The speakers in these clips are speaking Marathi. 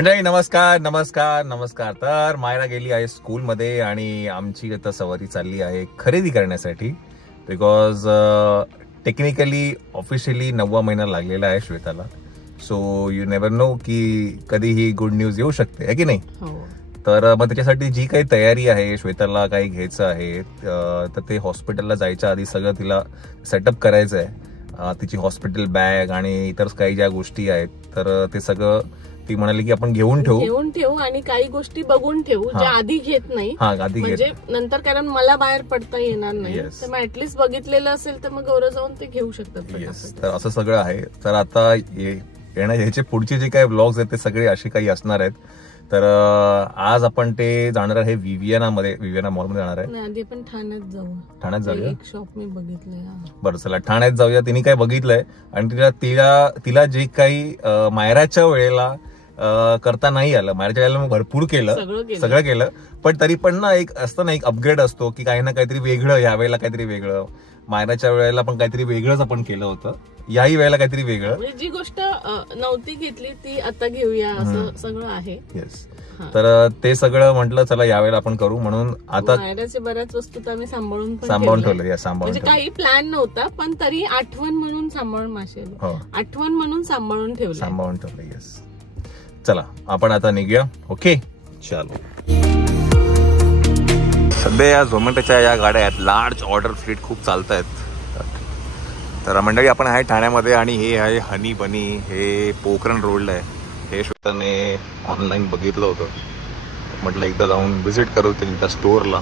मंडळी नमस्कार नमस्कार नमस्कार. तर मायरा गेली आहे स्कूलमध्ये आणि आमची आता सवारी चालली आहे खरेदी करण्यासाठी. बिकॉज टेक्निकली ऑफिशियली 9वा महिना लागलेला आहे श्वेताला. सो यू नेव्हर नो की कधी ही गुड न्यूज येऊ शकते आहे की नाही. तर मग त्याच्यासाठी जी काही तयारी आहे, श्वेताला काही घ्यायचं आहे तर ते हॉस्पिटलला जायच्या आधी सगळं तिला सेटअप करायचं आहे. तिची हॉस्पिटल बॅग आणि इतर काही ज्या गोष्टी आहेत तर ते सगळं ती म्हणाली की आपण घेऊन ठेवू आणि काही गोष्टी बघून ठेवू ज्या आधी घेत नाही. म्हणजे नंतर कारण मला बाहेर पडता येणार नाही, तर मग ऍटलीस्ट बघितलेलं असेल तर मग गौरव जाऊन ते घेऊ शकतात. तर असं सगळं आहे. तर आता ह्याचे पुढचे जे काही ब्लॉग्स आहेत ते सगळे असे काही असणार आहेत. तर आज आपण ते जाणार आहे विवियाना मॉलमध्ये जाणार आहे. आधी आपण ठाण्यात जाऊया. एक शॉप मी बघितलंय. बरं चला ठाण्यात जाऊया. तिने काय बघितलंय आणि तिला जे काही मायराच्या वेळेला करता नाही आलं, मायराच्या वेळेला भरपूर सगळं केलं, पण तरी पण ना एक असतं ना, एक अपग्रेड असतो की काही ना काहीतरी वेगळं, यावेळेला काहीतरी वेगळं. मायराच्या वेळेला पण काहीतरी वेगळंच आपण केलं होतं, याही वेळेला काहीतरी वेगळं. जी गोष्ट नव्हती घेतली ती आता घेऊया असं सगळं आहे. येस. तर ते सगळं म्हटलं चला यावेळेला आपण करू, म्हणून आता मायराच्या बऱ्याच वस्तू तर आम्ही सांभाळून ठेवलं. म्हणजे काही प्लॅन नव्हता पण तरी आठवण म्हणून सांभाळून आठवण म्हणून सांभाळून ठेवलं. येस. चला आपण आता निघूया. ओके चलो. सध्या या झोमॅटोच्या या गाड्या आहेत, लार्ज ऑर्डर फ्लीट खूप चालत आहेत. तर मंडळी आपण आहे ठाण्यामध्ये आणि हे आहे हनी बनी. हे पोखरण रोडला आहे. हे श्वेताने ऑनलाईन बघितलं होतं, म्हटलं एकदा जाऊन व्हिजिट करू त्यांच्या स्टोअरला.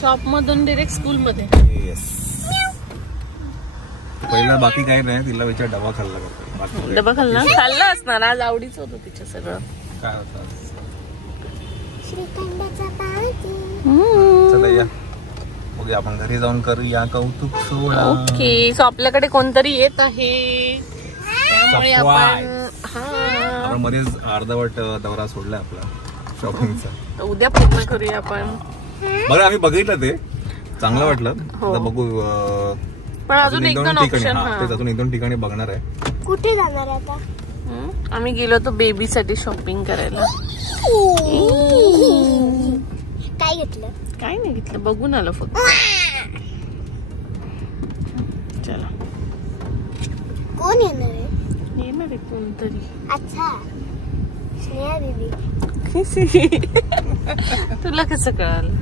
शॉप मधून डिरेक्ट स्कूल मध्ये. पहिला बाकी काही नाही, तिला विचार डबा खाल्ला. डबा खाल्ला असणार, आज आवडीच होतं तिच्या सगळं. काय होतं चला या मग आपण घरी जाऊन करूया कौतुक सोहळा. ओके. सो आपल्याकडे कोणतरी येत आहे, त्यामुळे आपण मध्येच अर्धवट दौरा सोडलाय आपला शॉपिंगचा. उद्या पूर्ण करूया आपण. बरं आम्ही बघितलं, ते चांगलं वाटलं. आता बघू, पण अजून एक दोन ठिकाणी बघणार आहे. कुठे जाणार आता? आम्ही गेलो होतो बेबी साठी शॉपिंग करायला. काय घेतलं? काय नाही घेतलं, बघून आलो फक्त. चला. कोण येणार आहे? येणार आहे कोणतरी. अच्छा, स्नेहा दीदी. तुला कसं कळालं?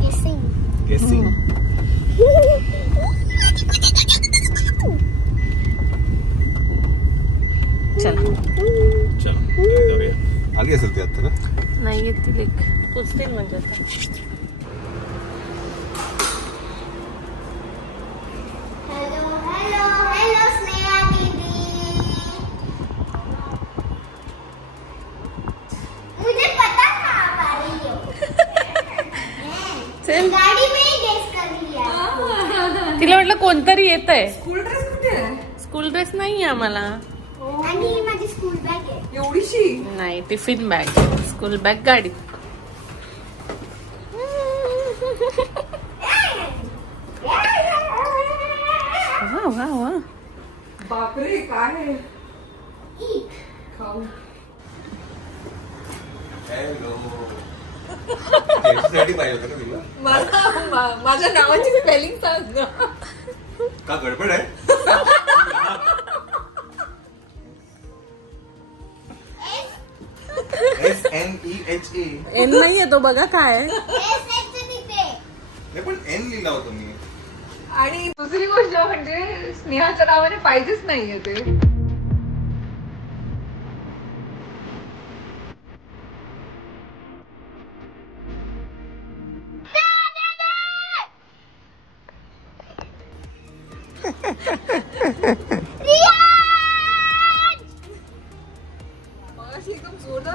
गेसिंग. चला आली असेल ते आता नाही येतील, एक पोचतील म्हणजे आता. तिला म्हटलं कोणतरी येत आहे. स्कूल ड्रेस नाही आम्हाला. आणि माझी स्कूल बॅग आहे एवढीशी. नाही, टिफिन बॅग, स्कूल बॅग गाडी. वा वा वा. बापरे काय खाऊ. माझ्या नावाची स्पेलिंग सांग ना. का गडबड आहे? SNEHA. एन नाही येतो बघा काय. पण एन लिहिला होता मी. आणि दुसरी गोष्ट म्हणजे स्नेहाच्या नावाने पाहिजेच नाहीये ते.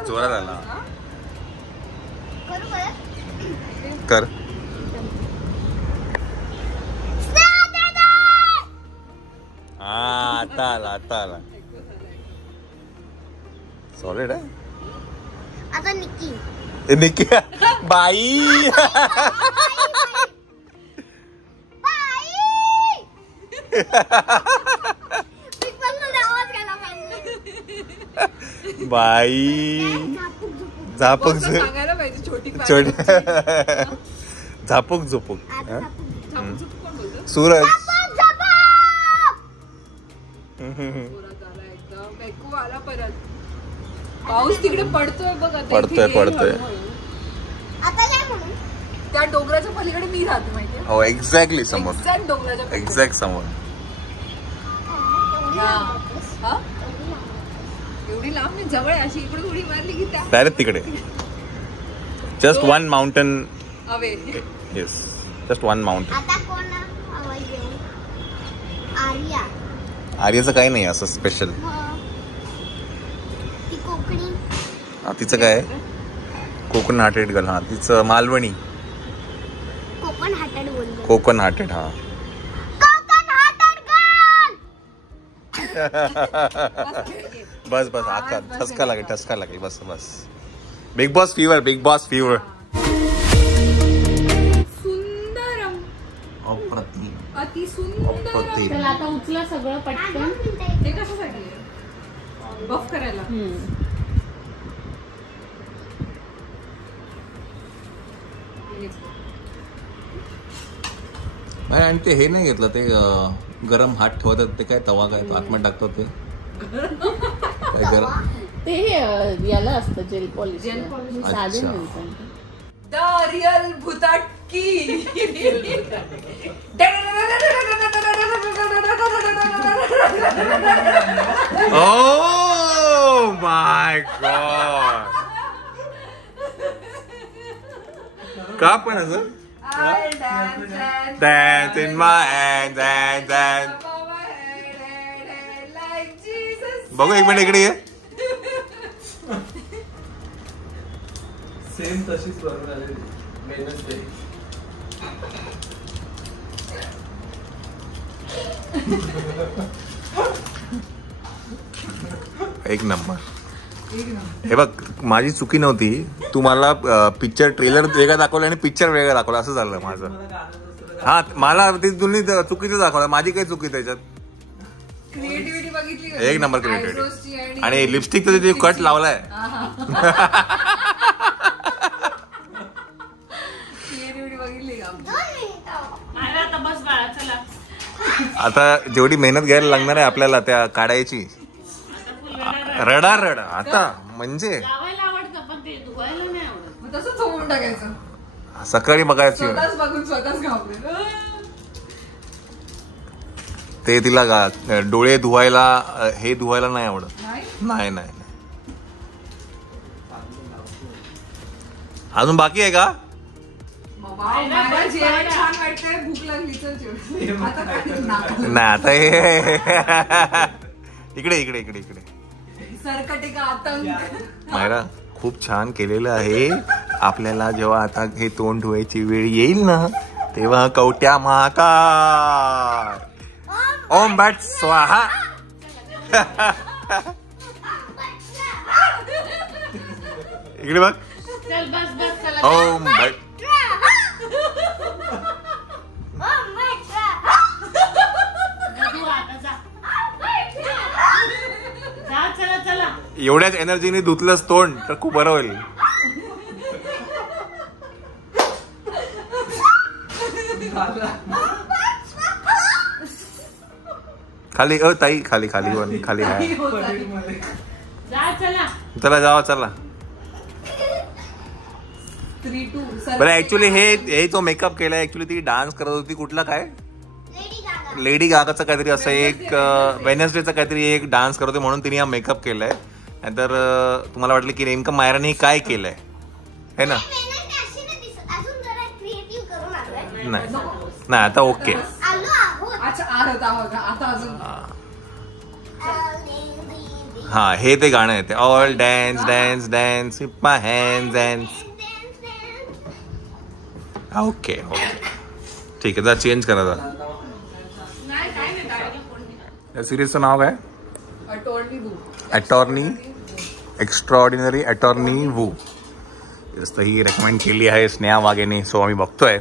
जोरात आला. कर. आता आला. सॉलिड आहे. आता निक्की. निक्की बाई. बाई झापूक सांगायला पाहिजे छोटी झापूक झोपूक. सूरज एकदम आला परत. पाऊस तिकडे पडतोय बघ. पडतोय आता काय म्हणू? त्या डोंगराच्या पलीकडे मी राहते माहितीये. हो एक्झॅक्टली समोर. एक्झॅक्ट डोंगराच्या एक्झॅक्ट समोर. एवढी लांब मी जवळ अशी इकडे उडी मारली की त्या डायरेक्ट तिकडे. Just one mountain away. Yes just one mountain. आता कोण आवाज देऊ? आर्या. आर्याचं काही नाही असं स्पेशल. ती कोकणी. तिचं काय कोकण हार्टेड गर्ल. हा तिचं मालवणी. कोकण हार्टेड बोलतो. कोकण हार्टेड. हा कोकण हार्टेड गर्ल. बस आता ठसका लागेल. बस बिग बॉस फीवर. सुंदरम. अति सुंदर. चला आता उचला सगळं पटकन. हे कशासाठी? बफ करायला. आणि ते हे नाही घेतलं ते गरम हात ठेवतात ते काय तवा काय तो आतमध्ये टाकतात ते काय गरम ते याला असतं जेल पॉलिश. साधे म्हणतात. द रिअल भुताटकी. Oh my god. का पण असं? Dance in my hand, dance. बघू एक मिनिट इकडे ये. सेम तशीच बरोबर आलेली. वेडनेसडे. एक नंबर. हे बघ माझी चुकी नव्हती. तू मला पिक्चर ट्रेलर वेगळा दाखवला आणि पिक्चर वेगळा दाखवला असं झालं माझं. हा मला ते दोन्ही चुकीचं दाखवलं. माझी काही चुकी त्याच्यात. क्रिएटिव्हिटी बघितली. एक नंबर क्रिएटिव्हिटी. आणि लिपस्टिक तर ते कट लावलाय. क्रिएटिव्हिटी बघितली का? आता जेवढी मेहनत घ्यायला लागणार आहे आपल्याला त्या काढायची. रडा आता म्हणजे तसंच होऊन टाकायचं. सकाळी बघायची. स्वतःच बघून स्वतःच घाबरून. ते तिला डोळे धुवायला हे धुवायला नाही आवडत. नाही अजून बाकी आहे का? छान वाटतंय. भूक लागली. नाही आता हे इकडे सरकटे का आतंक. मायरा खूप छान केलेलं आहे. आपल्याला जेव्हा आता हे तोंड धुवायची वेळ येईल ना तेव्हा कवट्या महाकाय ओम बट स्वाहा. इकडे बघ. ओम बट. एवढ्याच एनर्जीने धुतलंच तोंड तर खूप बरं होईल. खाली ताई खाली आहे. चला जावा. बरं ऍक्च्युली हे तो मेकअप केलाय. ऍक्च्युली ती डान्स करत होती. कुठला काय लेडी गागाचा काहीतरी असं एक वेडनेसडेचा काहीतरी एक डान्स करत होती म्हणून तिने हा मेकअप केलाय. नाहीतर तुम्हाला वाटलं की नेमकं मायराने काय केलंय है ना? नाही आता ओके. आर होता बघा, आता अजून हा हे ते गाणं आहे ते all dance dance dance with my hands dance. Okay okay ठीक आहे, जरा चेंज करा जरा. या सिरीजचं नाव काय? Attorney extraordinary attorney Woo. जास्त ही रेकमेंड केली आहे स्नेहा वाघेने, सो आम्ही बघतोय.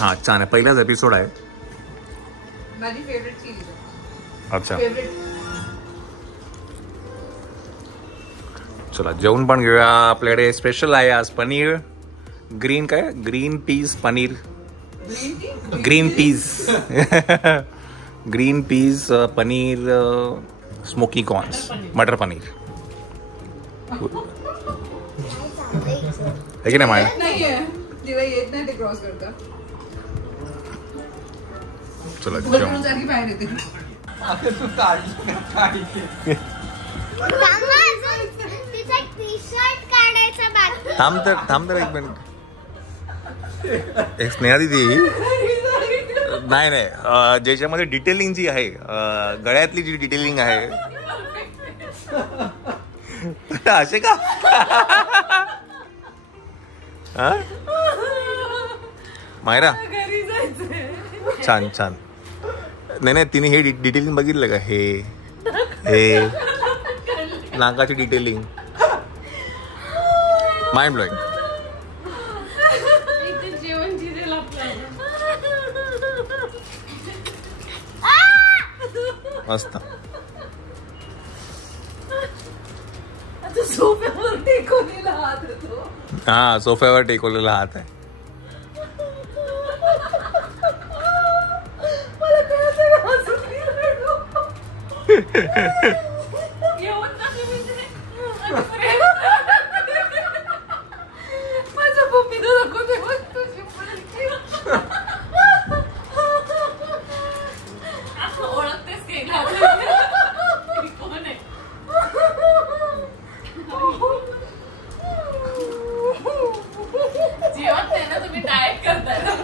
हा छान आहे, पहिलाच एपिसोड आहे. माझी फेवरेट सिरीज. अच्छा चला जेवण पण घेऊया. आपल्याकडे स्पेशल आहे आज पनीर ग्रीन काय green peas paneer green peas green peas paneer smoky corns मटर पनीर है की नाही माया? नाहीये तिला येत नाही ते क्रॉस करता. चला वरून जागी बाहेर येते. तू काढली तिचा टी-शर्ट काढायचा बाकी. थांब तर एक मिनिट. एक स्नेहा दिदी नाही ज्याच्यामध्ये डिटेलिंग जी आहे गळ्यातली जी डिटेलिंग आहे असे का मायरा छान छान. नाही तिने हे डिटेलिंग बघितलं का? हे नाकाची डिटेलिंग माइंड ब्लोइंग. मस्त. सोफ्यावर टेकवलेला हात होतो. हा सोफ्यावर टेकवलेला हात आहे.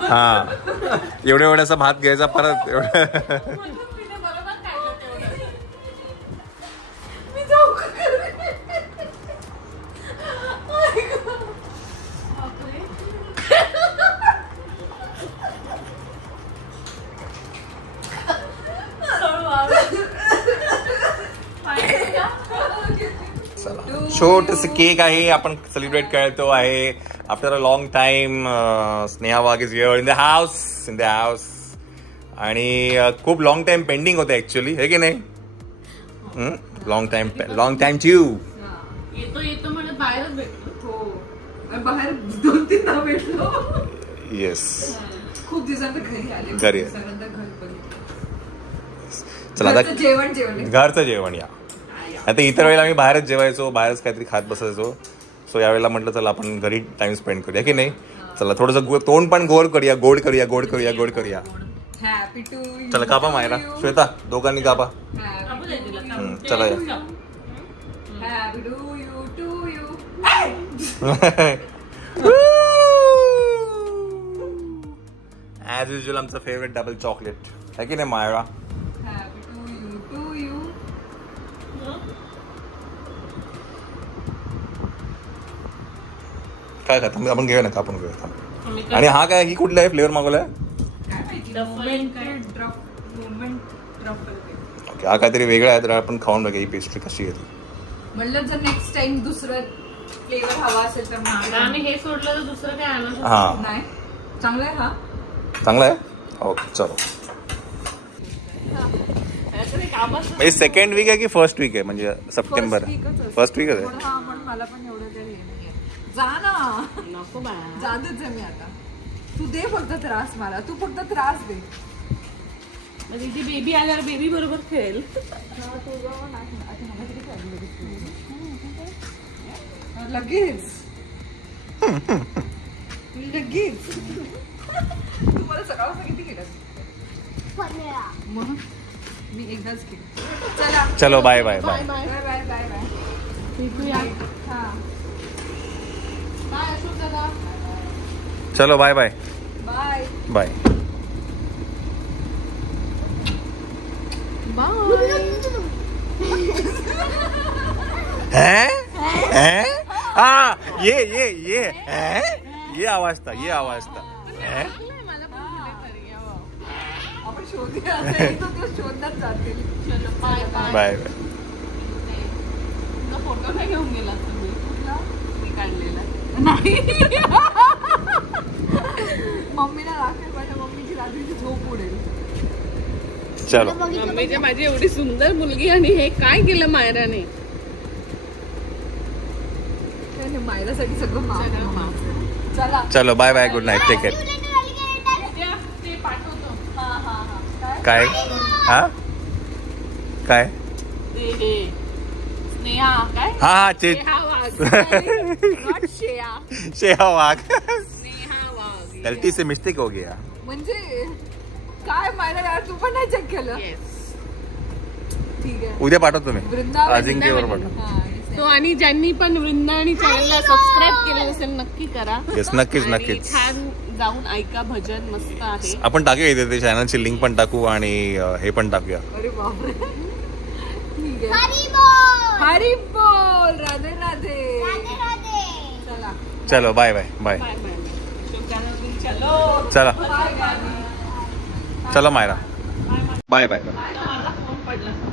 हा एवढ्या वेळाचा भात घ्यायचा परत एवढं. छोटस केक आहे, आपण सेलिब्रेट करतो आहे after a long time. Sneha Wagh is here in the house आणि खूप लॉंग टाइम पेंडिंग होते ऍक्च्युअली, हे की नाही? लॉंग टाइम ट्यू येतो म्हणत बाहेरच भेटलो. हो बाहेर 2-3 भेटलो. येस खूप दिवसांत घरी आले. घरी चला आता घरचं जेवण या. आता इतर वेळेला आम्ही बाहेरच जेवायचो, बाहेरच काहीतरी खात बसायचो. सो यावेळेला म्हटलं चला आपण घरी टाइम स्पेंड करूया की नाही. चला थोडंसं तोंड पण गोड करूया. चला कापा मायरा श्वेता दोघांनी कापा. चला या. ऍज युजल आमचं फेवरेट डबल चॉकलेट आहे की नाही मायरा? काय खाता आपण घेऊया ना कापून घेऊया. आणि हा काय ही कुठला आहे फ्लेवर मागवलाय? ओके हा काहीतरी वेगळा आहे तर आपण खाऊन बघा ही पेस्ट्री कशी येते. म्हणलं जर नेक्स्ट टाइम दुसरं फ्लेवर हवा असेल तर आम्ही हे सोडलं तर दुसरं काय आणलं? हा नाही चांगला आहे. हा चांगला आहे. ओके चलो. म्हणजे सेकंड वीक आहे की फर्स्ट वीक आहे? म्हणजे सप्टेंबर फर्स्ट वीकच आहे. मला पण एवढं काही जा ना नको जातच आहे मी आता. तू दे फक्त त्रास मला, तू फक्त त्रास दे. ती बेबी आल्यावर बेबी बरोबर खेळेल. लगेच तुम्हाला सकाळपासून किती केलं? मग मी एकदाच केलं. चलो bye bye bye bye bye bye bye. चलो बाय बाय बाय बाय. ये आवाज था आपण शोधण्यात जातील. Bye bye. फोटो नाही घेऊन गेला तुम्ही मी काढलेला नाही. मम्मीला दाखवेल माझ्या मम्मीची रात्रीची झोप उडेल. चलो मम्मीची माझी एवढी सुंदर मुलगी आणि हे काय केलं मायराने. मायरासाठी सगळं माफ. चला चलो bye bye. Good night. Take care. ते पाठवतो. काय हा काय स्नेहा काय हा चे स्नेहा वाघ Not श्रेया. शेहा वाघ. स्नेहा वाघ. गलती से मिस्टेक हो गया. म्हणजे काय मायरा यार तू पण नाही चेक केलं. Yes. ठीक आहे. उद्या पाठवतो तुम्ही. वृंदावन अजिंक्यवर पाठव. तो आणि ज्यांनी पण वृंदावनी चॅनलला सबस्क्राईब केलं असेल नक्की करा. येस नक्कीच आणि नक्कीच. छान जाऊन ऐका भजन मस्त आहे. आपण टाकूया इथे ते चॅनलची लिंक पण टाकू आणि हे पण टाकूया. अरे बापरे. ठीक आहे. हरी बोल. हरी बोल. राधे राधे. राधे राधे. चला चलो bye bye bye. Bye bye. चलो चला चला मायरा. Bye bye. फोन पडला.